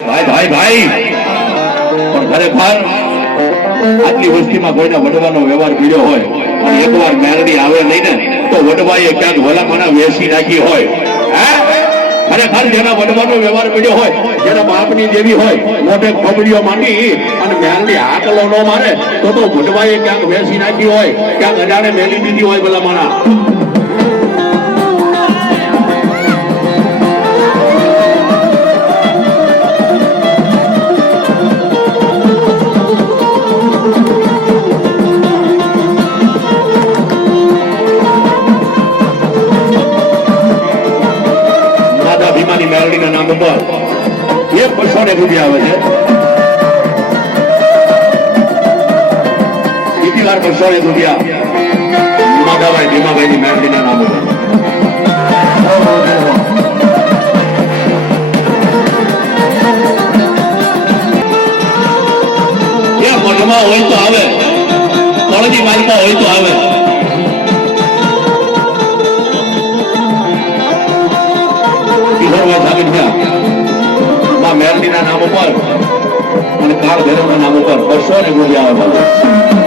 ભાઈ ભાઈ ભાઈ પણ ખરેખર આટલી વસ્તીમાં કોઈના વડવાનો વ્યવહાર પીડ્યો હોય અને એકવાર મેરડી આવે નહીં ને તો વડવાએ ક્યાંક ભલામણા વેસી નાખી હોય. ખરેખર જેના વડવાનો વ્યવહાર પીડ્યો હોય, જેના બાપની દેવી હોય, મોઢે ખોબડીઓ માંડી અને મેરડી હાકલો ન મારે તો વડવાએ ક્યાંક વેસી નાખી હોય, ક્યાંક અજાણે મેલી દીધી હોય ભલામણા. મેરડીના નામ ઉપર 100 રૂપિયા આવે છે. બીજી વાર 200 રૂપિયા માધાભાઈ ભીમાભાઈ મેરડીના નામ ઉપર. એ મઠમાં હોય તો આવે, તળજી માલમાં હોય તો આવે. મેરડીના નામ ઉપર અને કાળ ભૈરવના નામ ઉપર 200 રૂપિયા આવે.